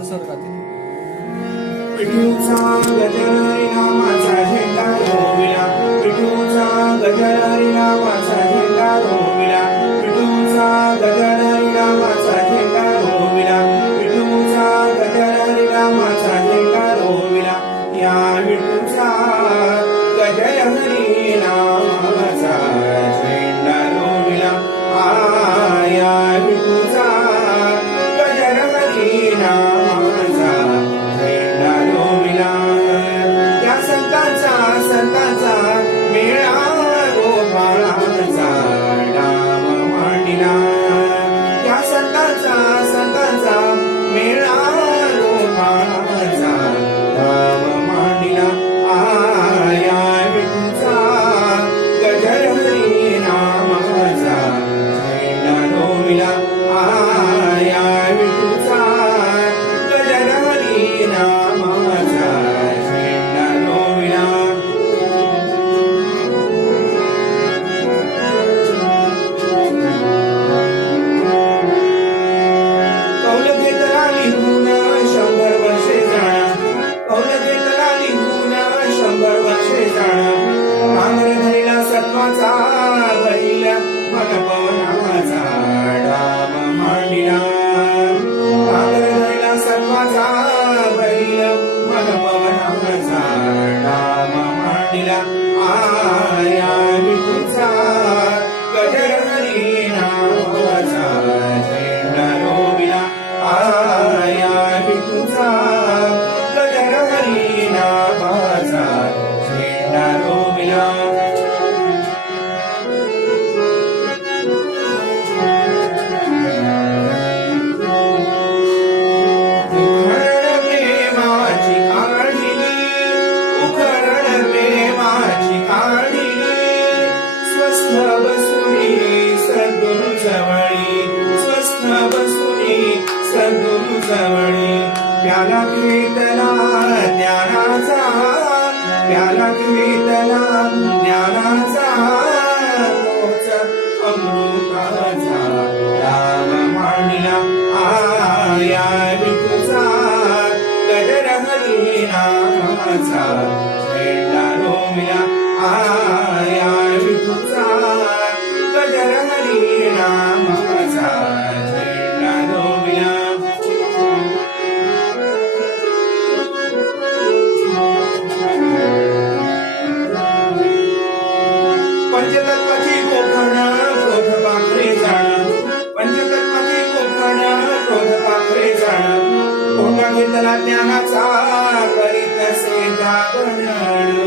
संत स्वर्गातील विठूचा गजर नामाचा झेंडा रोविला. विठूचा गजर नामाचा झेंडा रोविला. विठूचा नामाचा झेंडा रोविला. विठूचा नामाचा झेंडा रोविला. या विठूचा प्याला खेतला ज्ञानाचा प्याला खेतला ज्ञानाचा तोच अमृताचा राम मांडला आया विकुचा गजर हरिनामाचा नामाचा रोमिला आया विकुचा ज्ञानाचा करीत से जागरण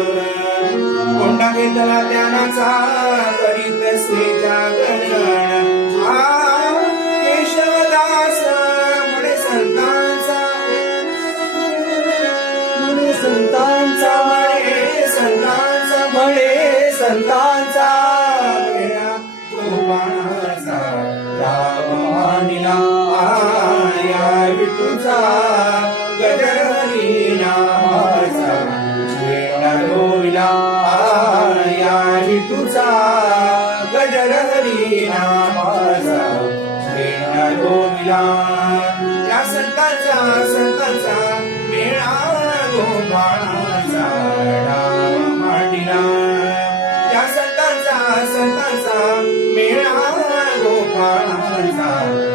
रोविला आया विठूचा गजर हरी नामाचा झेंडा रोविला या संतांचा संतांचा मेळा गोपाळाचा डाव मांडिला. या संतांचा संतांचा मेळा गोपाळाचा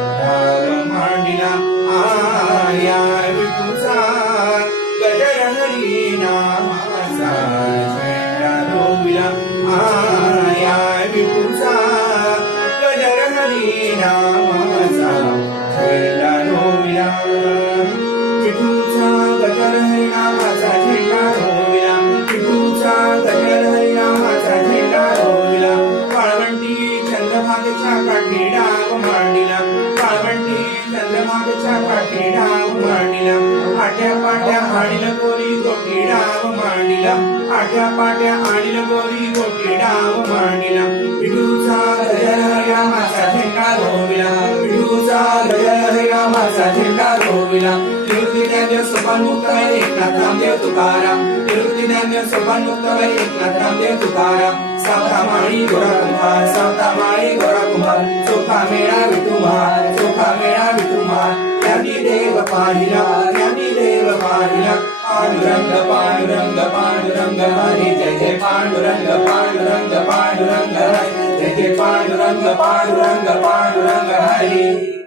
नामाचा झेंडा रोविला विठूचा गजर हरी झेंडा रोविला विठूचा गजर हरी झेंडा रोविला काळवंटी चंद्रभागेच्या काठी डाव मांडिला. काळवंटी चंद्रभागेच्या काठी डाव मांडिला. पाट्या गोरी गोटी डाव मांडिला. आठ्या पाट्या आणिल गोरी गोटी डाव मांडिला. झेंडा विठूचा गजर हरी झेंडा ज्ञान सोपान एकनाथ तुकाराम तिरुपती ज्ञान सोपान मुक्त एकनाथ रामदेव तुकाराम सावता माळी गोरा कुंभार सावता माळी गोरा कुंभार चोखा मेळा विठू महार चोखा मेळा विठू महार देव पाहिला ज्ञानी देव पाहिला. पांडुरंग पांडुरंग पांडुरंग हरी जय जय. पांडुरंग पांडुरंग पांडुरंग हरी जय पांडुरंग पांडुरंग पांडुरंग हरी.